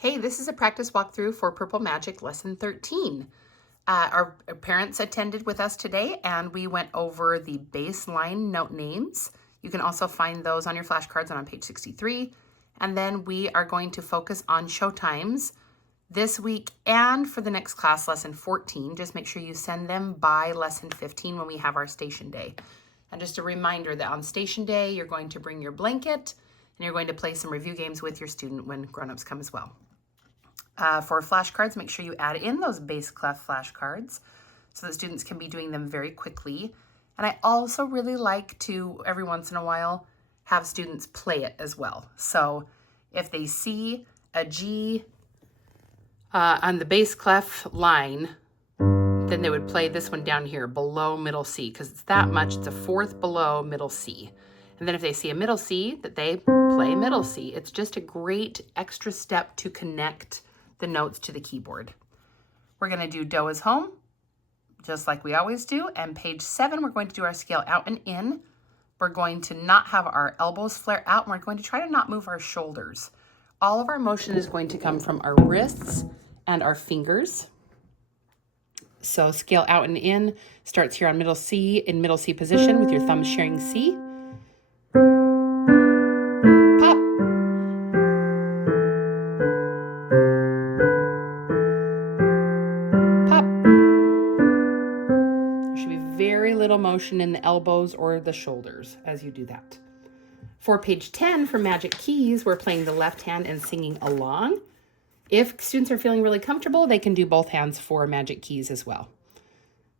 Hey, this is a practice walkthrough for Purple Magic Lesson 13. Our parents attended with us today and we went over the baseline note names. You can also find those on your flashcards and on page 63. And then we are going to focus on Showtimes this week and for the next class, lesson 14. Just make sure you send them by lesson 15 when we have our station day. And just a reminder that on station day, you're going to bring your blanket and you're going to play some review games with your student when grown-ups come as well. For flashcards, make sure you add in those base clef flashcards so that students can be doing them very quickly. And I also really like to, every once in a while, have students play it as well. So if they see a G on the bass clef line, then they would play this one down here below middle C because it's that much. It's a fourth below middle C. And then if they see a middle C, that they play middle C. It's just a great extra step to connect the notes to the keyboard. We're going to do Do is home, just like we always do. And page 7, we're going to do our scale out and in. We're going to not have our elbows flare out, and we're going to try to not move our shoulders. All of our motion is going to come from our wrists and our fingers. So scale out and in starts here on middle C, in middle C position with your thumbs sharing C. Pop. Pop. There should be very little motion in the elbows or the shoulders as you do that. For page 10, for Magic Keys, we're playing the left hand and singing along. If students are feeling really comfortable, they can do both hands for Magic Keys as well.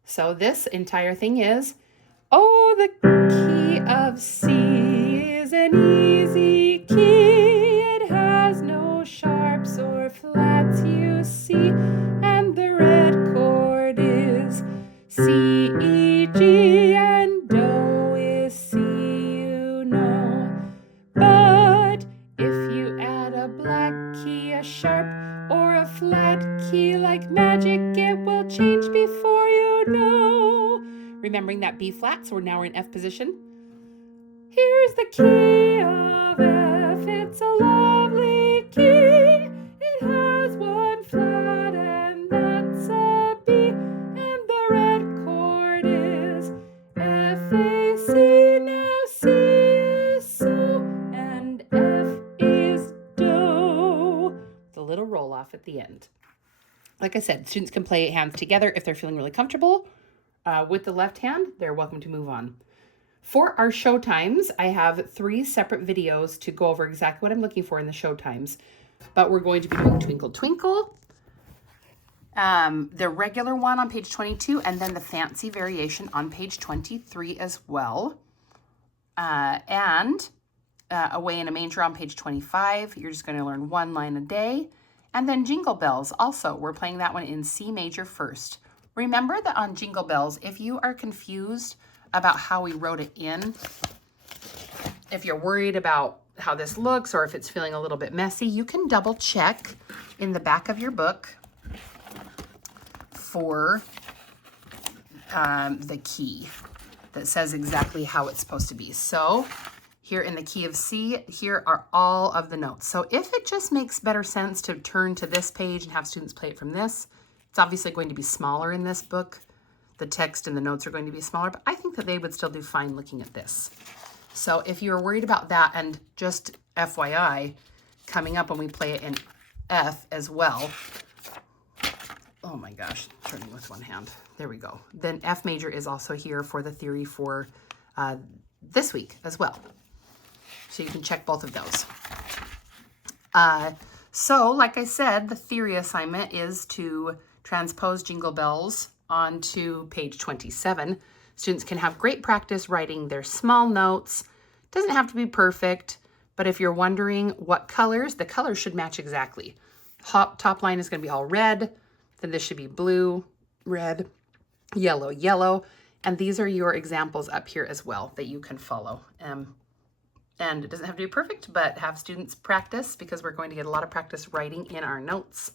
So this entire thing is, oh, the key of C is an easy key. It has no sharps or flats, you see. And the red chord is C, E, G, and Do is C, you know. But if you add a black key, a sharp, or a flat key like magic, it will change before you know. Remembering that B flat, so now we're in F position. Here's the key of F, it's a lovely key. It has one flat and that's a B. And the red chord is F, A, C. Now C is So and F is Do. The little roll off at the end. Like I said, students can play hands together if they're feeling really comfortable. With the left hand, they're welcome to move on. For our Showtimes, I have 3 separate videos to go over exactly what I'm looking for in the Showtimes. But we're going to be doing Twinkle Twinkle, the regular one on page 22, and then the fancy variation on page 23 as well. And Away in a Manger on page 25. You're just going to learn 1 line a day. And then Jingle Bells, also, we're playing that one in C major first. Remember that on Jingle Bells, if you are confused about how we wrote it in, if you're worried about how this looks or if it's feeling a little bit messy, you can double check in the back of your book for the key that says exactly how it's supposed to be. So here in the key of C, here are all of the notes. So if it just makes better sense to turn to this page and have students play it from this, it's obviously going to be smaller in this book. The text and the notes are going to be smaller, but I think that they would still do fine looking at this. So if you're worried about that, and just FYI, coming up when we play it in F as well, oh my gosh, turning with one hand. There we go. Then F major is also here for the theory for this week as well. So you can check both of those. So like I said, the theory assignment is to transpose Jingle Bells onto page 27. Students can have great practice writing their small notes. Doesn't have to be perfect, but if you're wondering what colors, the colors should match exactly. Top line is going to be all red, then this should be blue, red, yellow, yellow, and these are your examples up here as well that you can follow. And it doesn't have to be perfect, but have students practice because we're going to get a lot of practice writing in our notes,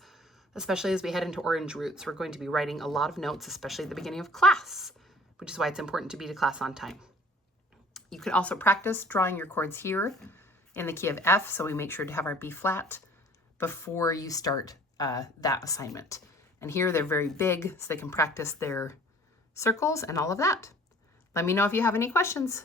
especially as we head into Orange Roots. We're going to be writing a lot of notes, especially at the beginning of class, which is why it's important to be to class on time. You can also practice drawing your chords here in the key of F, so we make sure to have our B flat before you start that assignment. And here they're very big, so they can practice their circles and all of that. Let me know if you have any questions.